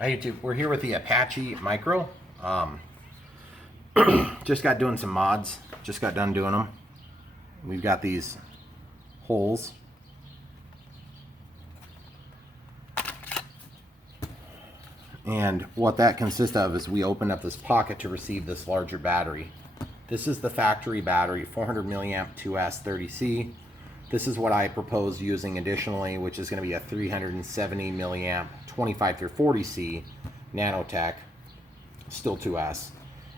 Hi YouTube, we're here with the Apache Micro. Just got doing some mods, just got done doing them. We've got these holes. And what that consists of is we opened up this pocket to receive this larger battery. This is the factory battery, 400 milliamp 2S30C. This is what I propose using additionally, which is going to be a 370 milliamp 25 through 40C Nanotech, still 2S.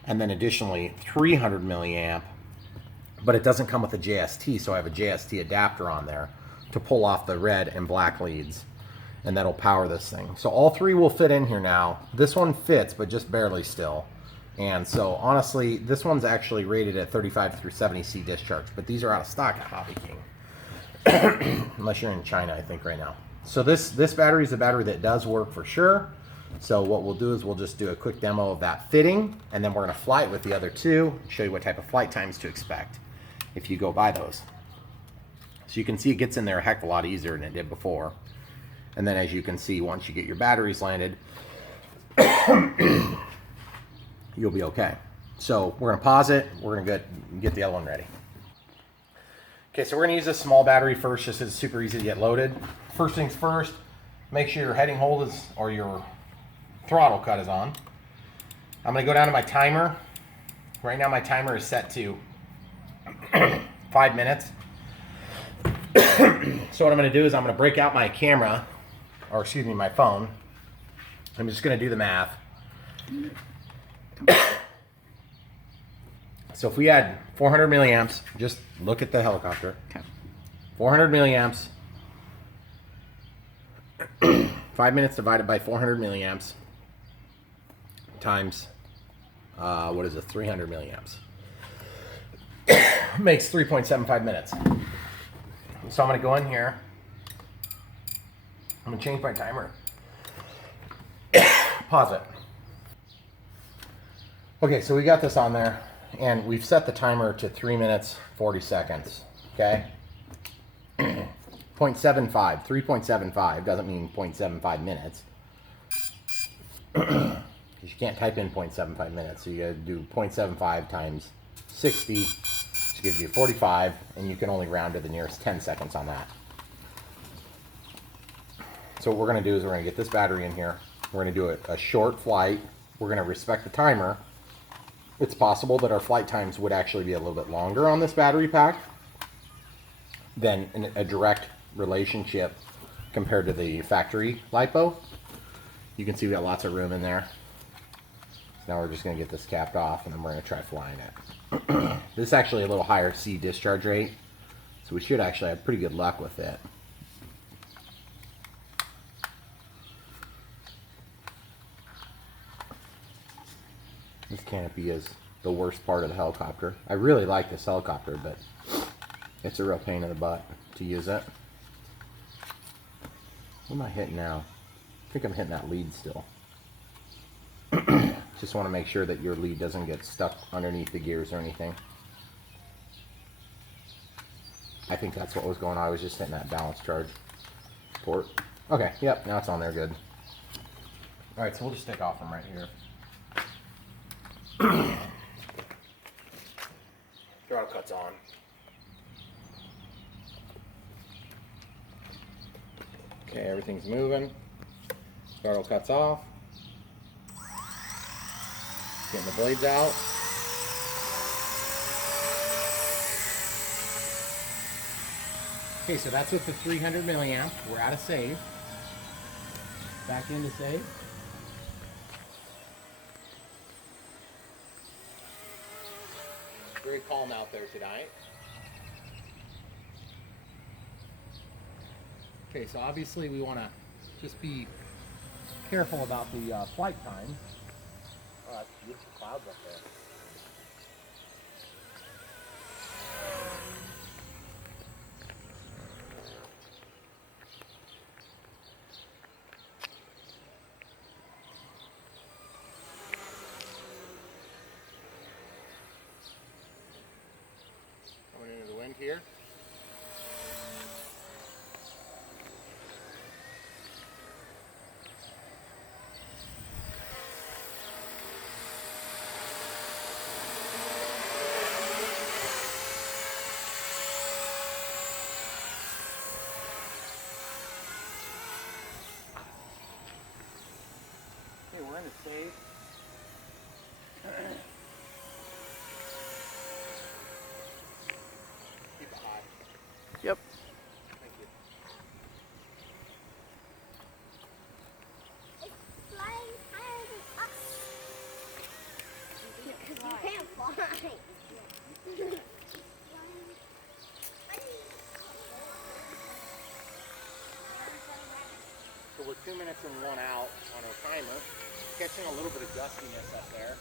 And then additionally 300 milliamp, but it doesn't come with a JST, so I have a JST adapter on there to pull off the red and black leads, and that'll power this thing. So all three will fit in here now. This one fits, but just barely still. And so honestly, this one's actually rated at 35 through 70C discharge, but these are out of stock at Hobby King. Unless you're in China, I think, right now. So this battery is a battery that does work for sure. So what we'll do is we'll just do a quick demo of that fitting, and then we're going to fly it with the other two, show you what type of flight times to expect if you go buy those. So you can see it gets in there a heck of a lot easier than it did before. And then as you can see, once you get your batteries landed, you'll be okay. So we're going to pause it. We're going to get the other one ready. Okay, so we're going to use this small battery first, just 'cause it's super easy to get loaded. First things first, make sure your heading hold is, or your throttle cut is on. I'm going to go down to my timer. Right now my timer is set to 5 minutes. So what I'm going to do is I'm going to break out my camera, or excuse me, my phone. I'm just going to do the math. So if we had 400 milliamps, just look at the helicopter. Okay. 400 milliamps. 5 minutes divided by 400 milliamps times, what is it, 300 milliamps. Makes 3.75 minutes. So I'm going to go in here. I'm going to change my timer. Pause it. Okay, so we got this on there, and we've set the timer to 3 minutes 40 seconds. Okay. 0.75, 3.75 doesn't mean 0.75 minutes. Because you can't type in 0.75 minutes, so you gotta do 0.75 times 60, which gives you 45, and you can only round to the nearest 10 seconds on that. So what we're gonna do is we're gonna get this battery in here. We're gonna do a short flight. We're gonna respect the timer. It's possible that our flight times would actually be a little bit longer on this battery pack than a direct relationship compared to the factory lipo. You can see we got lots of room in there. Now we're just going to get this capped off, and then we're going to try flying it. This is actually a little higher C discharge rate, so we should actually have pretty good luck with it. This canopy is the worst part of the helicopter. I really like this helicopter, but it's a real pain in the butt to use it. What am I hitting now? I think I'm hitting that lead still. Just want to make sure that your lead doesn't get stuck underneath the gears or anything. I think that's what was going on. I was just hitting that balance charge port. Okay, yep, now it's on there good. Alright, so we'll just take off from right here. Throttle cut's on. Okay, everything's moving. Throttle cuts off. Getting the blades out. Okay, so that's with the 300 milliamp. We're out of save. Back into save. Very calm out there tonight. Okay, so obviously we want to just be careful about the flight time. Oh, that's beautiful clouds up there. Coming into the wind here. is safe. Keep it high. Yep. Thank you. It's flying higher than us. Because you can't fly. So we're 2 minutes and 1 out on our timer. Catching a little bit of gustiness up there.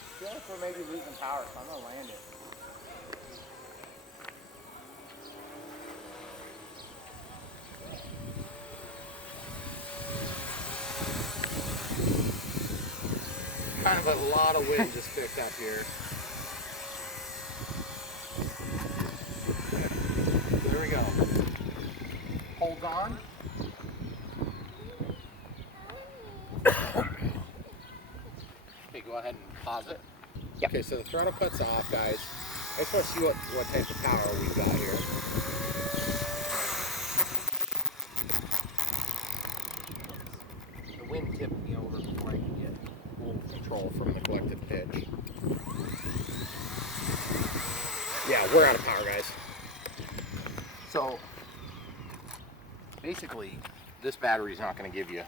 I feel like we're maybe losing power, so I'm gonna land it. Kind of a lot of wind just picked up here. There we go. Holds on. Okay, go ahead and pause it. Yep. Okay, so the throttle cuts off, guys. I just want to see what type of power we've got here. The wind tipped me over before I could get full control from the collective pitch. Yeah, we're out of power, guys. So, basically, this battery is not going to give you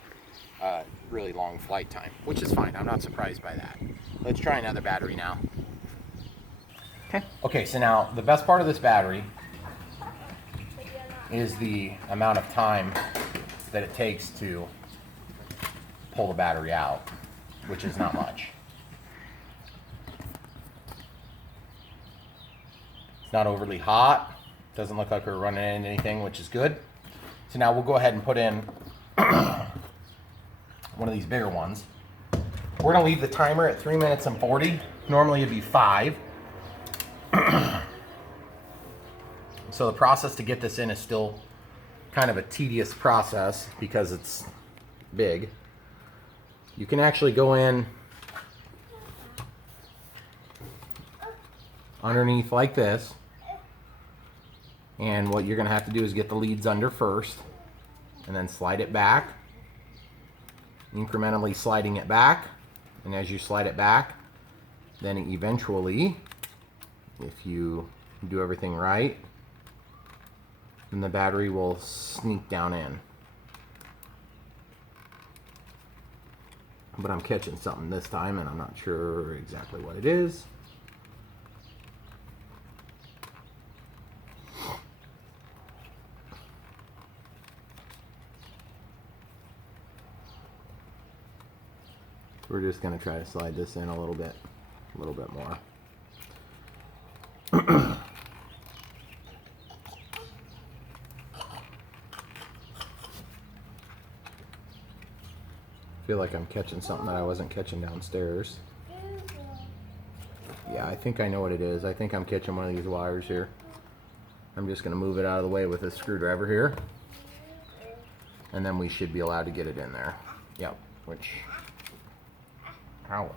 really long flight time, which is fine. I'm not surprised by that. Let's try another battery now. Okay. Okay, so now the best part of this battery is the amount of time that it takes to pull the battery out, which is not much. It's not overly hot. Doesn't look like we're running into anything, which is good. So now we'll go ahead and put in one of these bigger ones. We're gonna leave the timer at 3 minutes and 40. Normally it'd be 5. So the process to get this in is still kind of a tedious process because it's big. You can actually go in underneath like this, and what you're gonna have to do is get the leads under first and then slide it back, incrementally sliding it back, and as you slide it back, then eventually, if you do everything right, then the battery will sneak down in. But I'm catching something this time and I'm not sure exactly what it is. We're just going to try to slide this in a little bit more. I feel like I'm catching something that I wasn't catching downstairs. Yeah, I think I know what it is. I think I'm catching one of these wires here. I'm just going to move it out of the way with this screwdriver here. And then we should be allowed to get it in there. Yep, which... Ow.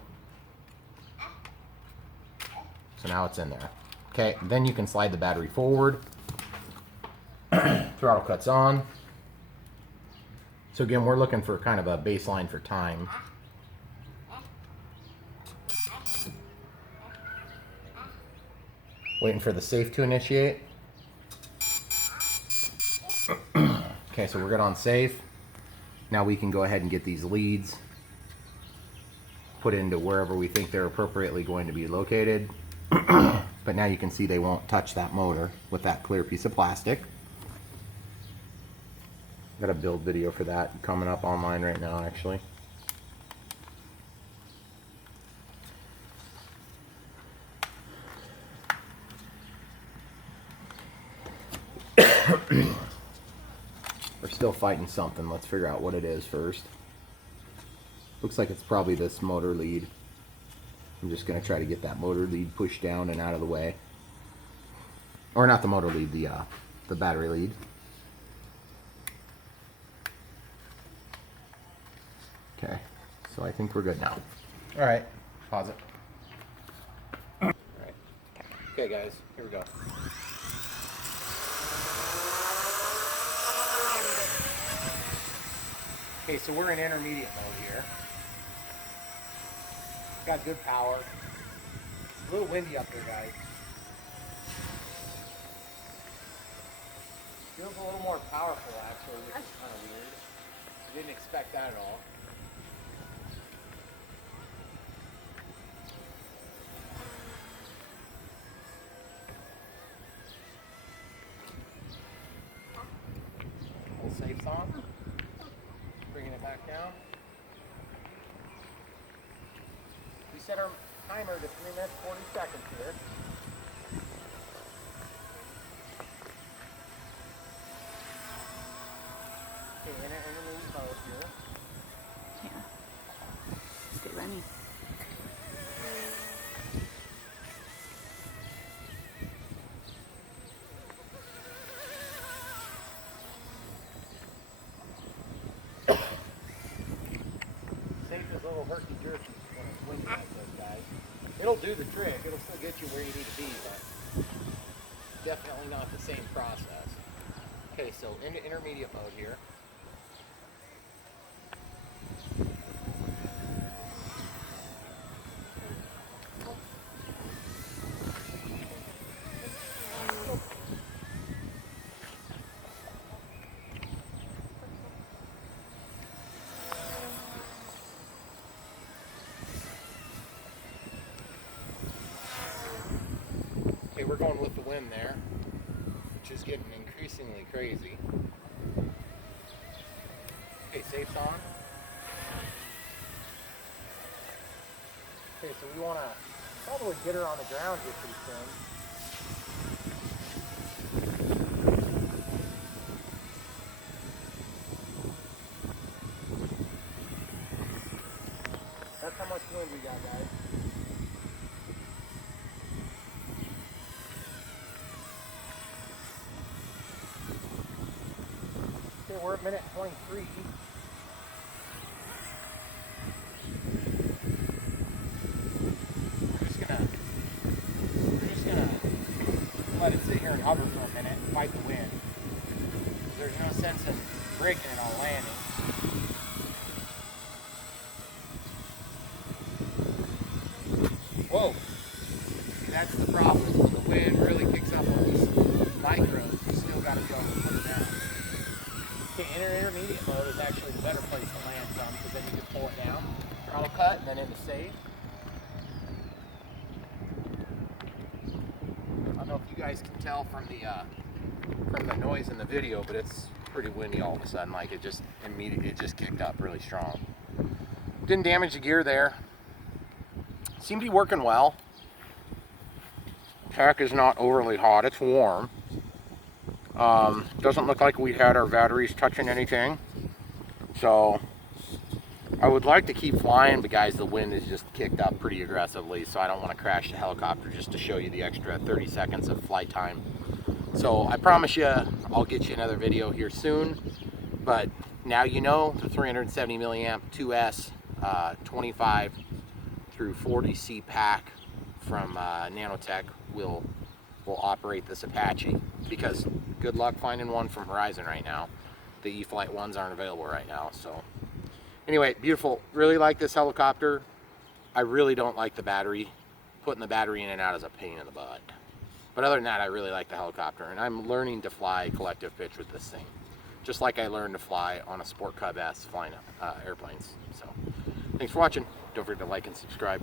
So now it's in there. Okay, then you can slide the battery forward. Throttle cuts on. So again, we're looking for kind of a baseline for time. Waiting for the safe to initiate. Okay, so we're good on safe. Now we can go ahead and get these leads put into wherever we think they're appropriately going to be located. But now you can see they won't touch that motor with that clear piece of plastic. Got a build video for that coming up online right now, actually. We're still fighting something. Let's figure out what it is first. Looks like it's probably this motor lead. I'm just going to try to get that motor lead pushed down and out of the way. Or not the motor lead, the battery lead. Okay, so I think we're good now. All right, pause it. All right. Okay, guys, here we go. Okay, so we're in intermediate mode here. Got good power. It's a little windy up there, guys. Feels a little more powerful actually, which is kind of weird. I didn't expect that at all. Little safe song. Bringing it back down. We set our timer to 3 minutes 40 seconds here. Okay, in intermediate mode here. Yeah. Stay running. Safe as a little herky-jerky when it's windy like this, guys. It'll do the trick. It'll still get you where you need to be, but definitely not the same process. Okay, so into intermediate mode here. Okay, we're going with the wind there, which is getting increasingly crazy. Okay, safe's on. Okay, so we want to probably get her on the ground here pretty soon. That's how much wind we got, guys. Okay, we're at minute 23. We're just gonna let it sit here and hover for a minute and fight the wind. There's no sense in breaking it on landing. Whoa! See, that's the problem. Is when the wind really picks up on these micros, you still got to be able to put it down. Okay, intermediate mode is actually the better place to land from, because then you can pull it down, throttle cut, and then into safe. I don't know if you guys can tell from the noise in the video, but it's pretty windy all of a sudden. Like it just kicked up really strong. Didn't damage the gear there. Seemed to be working well. Tech is not overly hot. It's warm. Doesn't look like we had our batteries touching anything. So I would like to keep flying, but guys, the wind is just kicked up pretty aggressively, so I don't want to crash the helicopter just to show you the extra 30 seconds of flight time. So I promise you, I'll get you another video here soon. But now you know the 370 milliamp 2S 25 through 40C pack from Nanotech will operate this Apache, because good luck finding one from Horizon right now. The E-Flight ones aren't available right now. So anyway, beautiful. Really like this helicopter. I really don't like the battery. Putting the battery in and out is a pain in the butt. But other than that, I really like the helicopter, and I'm learning to fly collective pitch with this thing, just like I learned to fly on a Sport Cub S flying airplanes. So thanks for watching. Don't forget to like and subscribe.